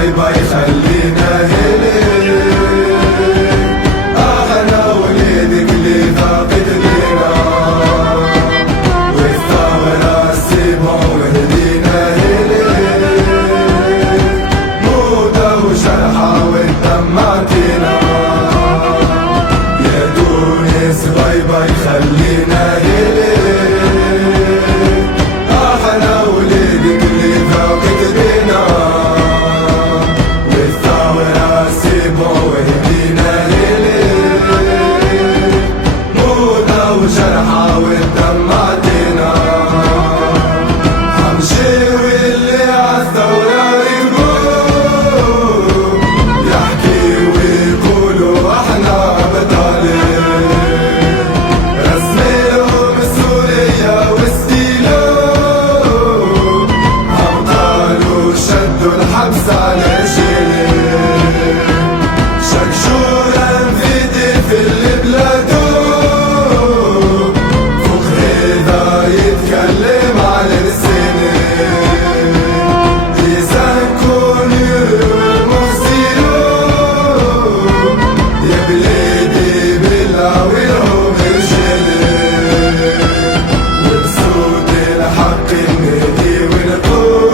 باي باي خلينا هلي احنا وليدك اللي فاقد لينا والثورة سيبهم وهدينا هلي موتة وشرحة ودمعتنا يا تونس باي باي خلينا هلي احنا وليدك اللي فاقد لينا وجرحة ودمعتنا حمشي واللي عالثورة يقول يحكي ويقولوا احنا بطالين رسميلهم سوريا وستيلو ابطال وشدوا الحبس على جيلين شكشورة انفيدي في البلاد يتكلم على السنين يسكن المغسلو يا بلادي بالعويرهم رجالين وبصوت الحق النادي ونقول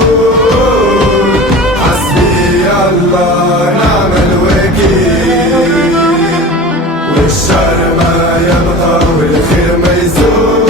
حسبي الله نعم الوكيل والشر ما يبقى والخير ما يزول